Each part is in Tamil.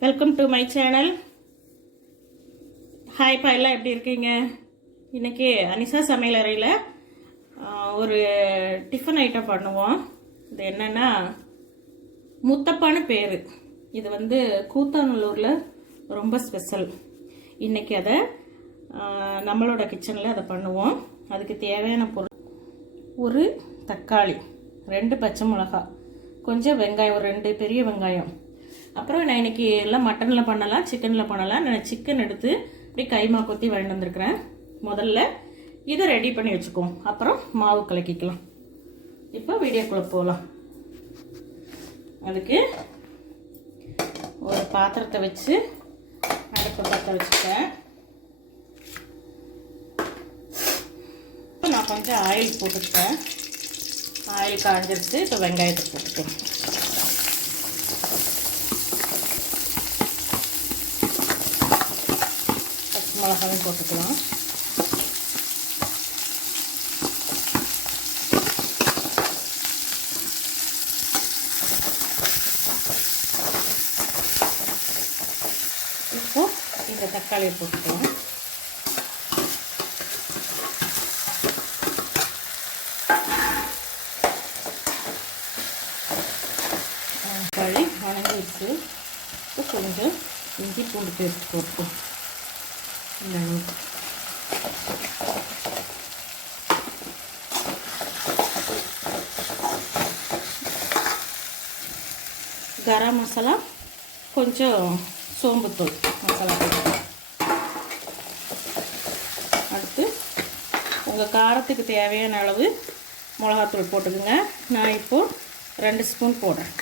வெல்கம் டு மை சேனல் ஹாய்ப்பா எல்லாம் எப்படி இருக்கீங்க? இன்னைக்கு அனிசா சமையலறையில் ஒரு டிஃபன் ஐட்டம் பண்ணுவோம். இது என்னென்னா முத்தப்பான்னு பேர். இது வந்து கூத்தாநல்லூரில் ரொம்ப ஸ்பெஷல் இன்றைக்கி அதை நம்மளோட கிச்சனில் அதை பண்ணுவோம். அதுக்கு தேவையான பொருள் ஒரு தக்காளி ரெண்டு பச்சை மிளகாய் கொஞ்சம் வெங்காயம் ஒரு ரெண்டு பெரிய வெங்காயம் அப்புறம் நான் இன்னைக்கு எல்லாம் மட்டனில் பண்ணலாம் சிக்கனில் பண்ணலாம். நான் சிக்கன் எடுத்து அப்படியே கைமா கொத்தி வாங்கிட்டு வந்திருக்கிறேன். முதல்ல இதை ரெடி பண்ணி வச்சுக்குவோம். அப்புறம் மாவு கலக்கிக்கலாம். இப்போ வீடியோக்குள்ளே போகலாம் அதுக்கு ஒரு பாத்திரத்தை வச்சு அடுப்பை பற்ற வச்சுட்டேன். இப்போ நான் கொஞ்சம் ஆயில் போட்டுக்கிட்டேன். ஆயில் காஞ்சிருச்சு இப்போ வெங்காயத்தை போட்டுக்கேன் பச்சை மிளகாவும் போட்டுக்கலாம். இப்போ இந்த தக்காளியை போட்டுக்கலாம். தக்காளி வணங்கிடுச்சு. இப்போ கொஞ்சம் இஞ்சி பூண்டு பேஸ்ட் போட்டுக்கும் இந்த அளவுக்கு கரம் மசாலா கொஞ்சம் சோம்புத்தூள் மசாலா போட்டுக்கலாம் அடுத்து உங்கள் காரத்துக்கு தேவையான அளவு மிளகாத்தூள் போட்டுக்கோங்க. நான் இப்போது ரெண்டு ஸ்பூன் போடுறேன்.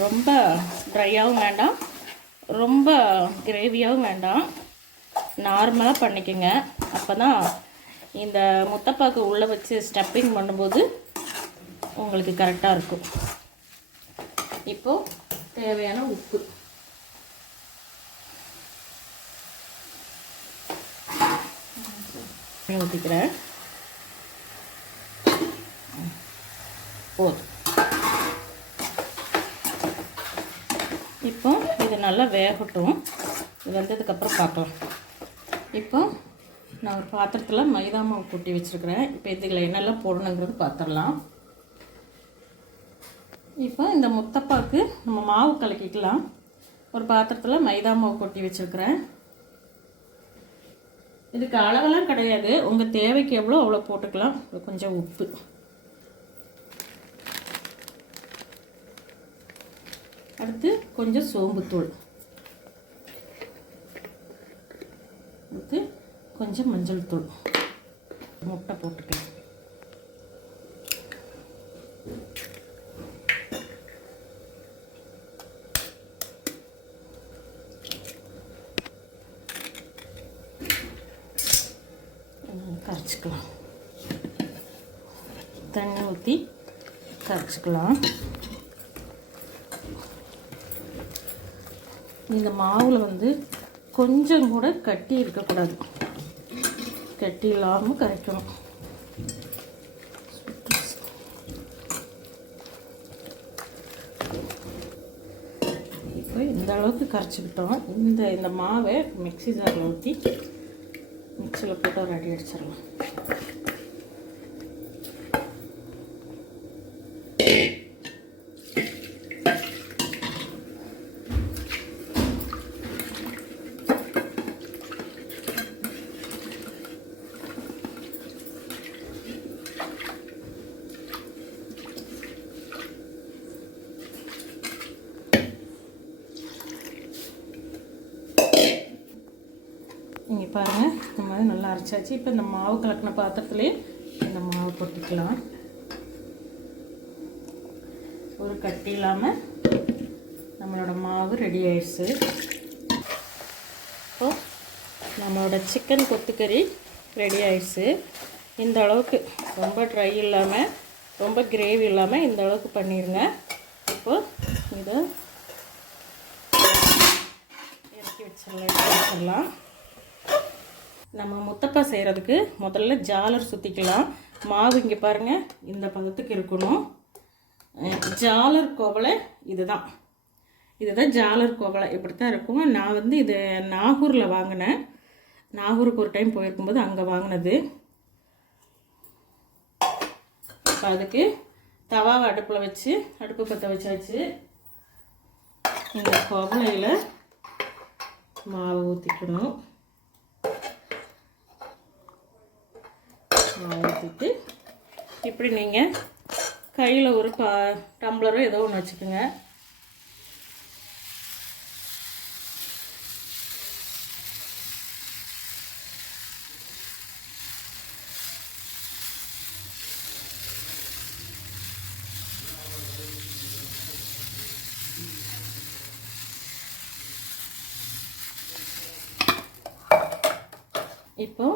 ரொம்ப ட்ரையாகவும் வேண்டாம். ரொம்ப கிரேவியாகவும் வேண்டாம். நார்மலாக பண்ணிக்கோங்க. அப்போ தான் இந்த முத்தப்பாக்கு உள்ளே வச்சு ஸ்டப்பிங் பண்ணும்போது உங்களுக்கு கரெக்டாக இருக்கும். இப்போது தேவையான உப்பு. ஊற்றிக்கிறேன் போதும் இப்போ இது நல்லா வேகட்டும். இது வந்ததுக்கப்புறம் பார்க்கலாம். இப்போ நான் ஒரு பாத்திரத்தில் மைதா மாவு கொட்டி வச்சுருக்கிறேன். இப்போ இதில் என்னெல்லாம் போடணுங்கிறது பார்த்துடலாம் இப்போ இந்த முத்தப்பாக்கு நம்ம மாவு கலக்கிக்கலாம். ஒரு பாத்திரத்தில் மைதா மாவு கொட்டி வச்சுருக்கிறேன். இதுக்கு அளவெல்லாம் கிடையாது. உங்கள் தேவைக்கு எவ்வளோ அவ்வளோ போட்டுக்கலாம். கொஞ்சம் உப்பு. அடுத்து கொஞ்சம் சோம்புத்தூள். அடுத்து கொஞ்சம் மஞ்சள் தூள். முட்டை போட்டுக்கலாம். கரைச்சிக்கலாம். தண்ணி ஊற்றி கரைச்சிக்கலாம். இந்த மாவில் வந்து கொஞ்சம் கூட கட்டி இருக்கக்கூடாது. கட்டி இல்லாமல் கரைக்கணும். இப்போ இந்த அளவுக்கு கரைச்சிக்கிட்டோம் இந்த இந்த மாவை மிக்ஸி ஜாரில் ஊற்றி மிக்சியில் போட்டு ஒரு அடி அடிச்சிடலாம் இங்கே பாருங்கள் இந்த மாதிரி நல்லா அரைச்சாச்சு. இப்போ இந்த மாவு கலக்கின பாத்திரத்துலேயே இந்த மாவு போட்டுக்கலாம். ஒரு கட்டி இல்லாமல் நம்மளோட மாவு ரெடி ஆயிடுச்சு. இப்போ நம்மளோட சிக்கன் கொத்துக்கறி ரெடி ஆயிடுச்சு. இந்த அளவுக்கு ரொம்ப ட்ரை இல்லாமல் ரொம்ப கிரேவி இல்லாமல் இந்த அளவுக்கு பண்ணிடுங்க இப்போது இதை இறக்கி வச்சிடலாம். வச்சிடலாம். நம்ம முத்தப்பா செய்கிறதுக்கு முதல்ல ஜாலர் சுற்றிக்கலாம் மாவு இங்கே பாருங்கள் இந்த பதத்துக்கு இருக்கணும். ஜாலர் கோவலை இதுதான். இதுதான் ஜாலர் கோவலை. இப்படி தான் இருக்கும். நான் வந்து இது நாகூரில் வாங்கினேன். நாகூருக்கு ஒரு டைம் போயிருக்கும்போது அங்கே வாங்கினது. இப்போ அதுக்கு தவாவை அடுப்பில் வச்சு அடுப்பு பற்ற வச்சாச்சு. இந்த கோவலையில் மாவு ஊற்றிக்கணும் ஊற்றிட்டு இப்படி நீங்கள் கையில் ஒரு பா டம்ளரோ ஏதோ ஒன்று வச்சுக்கோங்க. இப்போ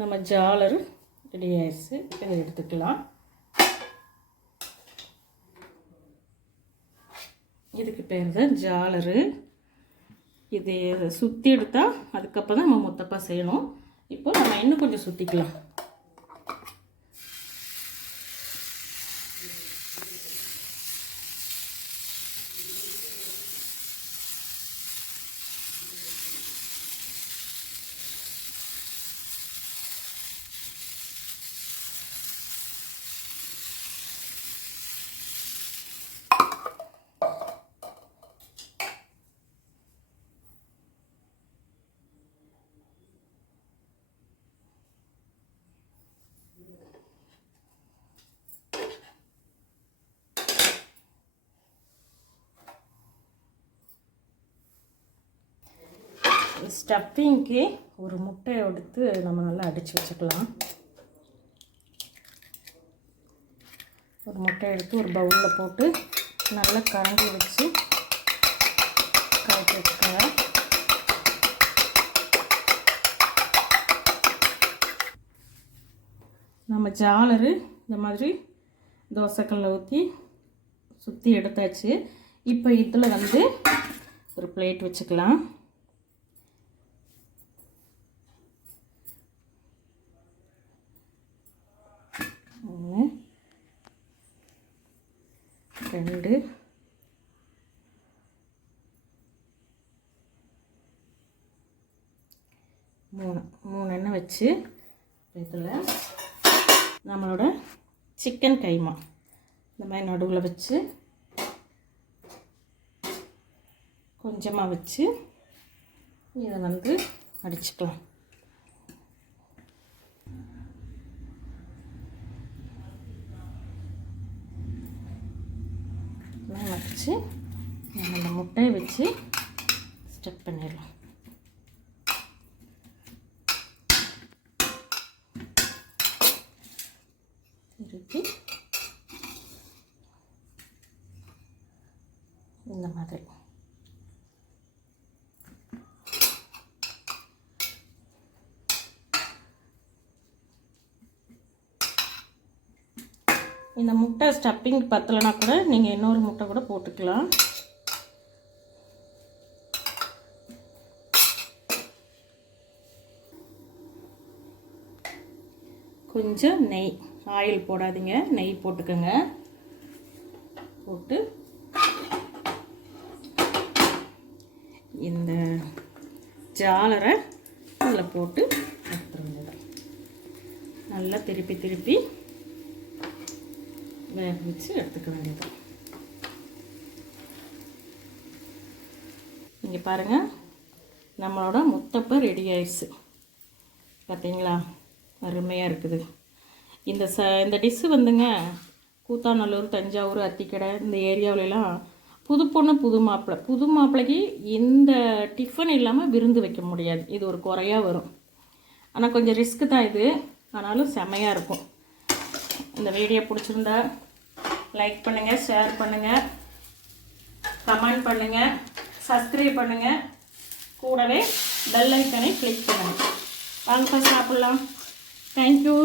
நம்ம ஜாலர் ரெடி ஆயிடுச்சு இதை எடுத்துக்கலாம். இதுக்கு பேர் தான் ஜாலரு. இது சுற்றி எடுத்தால் அதுக்கப்புறம் தான் நம்ம மொத்தப்பாக செய்யணும். இப்போ நம்ம இன்னும் கொஞ்சம் சுற்றிக்கலாம் ஸ்டஃபிங்க்கு ஒரு முட்டையை எடுத்து நம்ம நல்லா அடித்து வச்சுக்கலாம். ஒரு முட்டை எடுத்து ஒரு பவுலில் போட்டு நல்லா கரண்டி வச்சு கலக்கி வச்சுக்கோங்க நம்ம ஜாலரு இந்த மாதிரி தோசைக்கல்ல ஊற்றி சுற்றி எடுத்தாச்சு. இப்போ இதில் வந்து ஒரு பிளேட் வச்சுக்கலாம் ஒன்று ரெண்டு. மூணு. மூணு எண்ணெய் வச்சு இதில் நம்மளோட சிக்கன் கைமா. இந்த மாதிரி நடுவில் வச்சு கொஞ்சமாக வச்சு இதை வந்து அடிச்சுக்கலாம். எல்லாம் வச்சு நம்ம இந்த முட்டையை வச்சு ஸ்டெப் பண்ணிடலாம். திருப்பி இந்த மாதிரி. இந்த முட்டை ஸ்டப்பிங் பத்தலைனா கூட நீங்கள் இன்னொரு முட்டை கூட போட்டுக்கலாம். கொஞ்சம் நெய் ஆயில் போடாதீங்க நெய் போட்டுக்கோங்க. போட்டு இந்த ஜாலரை இதில் போட்டு எடுத்துருங்க. நல்லா திருப்பி திருப்பி வேக வச்சு எடுத்துக்க வேண்டியது இங்கே பாருங்கள் நம்மளோட முத்தப்பை ரெடி ஆயிடுச்சு. பார்த்தீங்களா அருமையாக இருக்குது. இந்த ச இந்த டிஷ்ஷு வந்துங்க கூத்தாநல்லூர் தஞ்சாவூர் அத்திக்கடை இந்த ஏரியாவிலலாம் புது பொண்ணு புது மாப்பிள்ளை புது மாப்பிள்ளைக்கு இந்த டிஃபன் இல்லாமல் விருந்து வைக்க முடியாது. இது ஒரு குறையாக வரும். ஆனால் கொஞ்சம் ரிஸ்க்கு தான் இது. ஆனாலும் செமையாக இருக்கும். இந்த வீடியோ பிடிச்சிருந்தா லைக் பண்ணுங்கள் ஷேர் பண்ணுங்கள் கமெண்ட் பண்ணுங்கள் சப்ஸ்கிரைப் பண்ணுங்கள் கூடவே பெல் ஐக்கனை கிளிக் பண்ணுங்கள் வாங்க சாப்பிட்லாம். தேங்க்யூ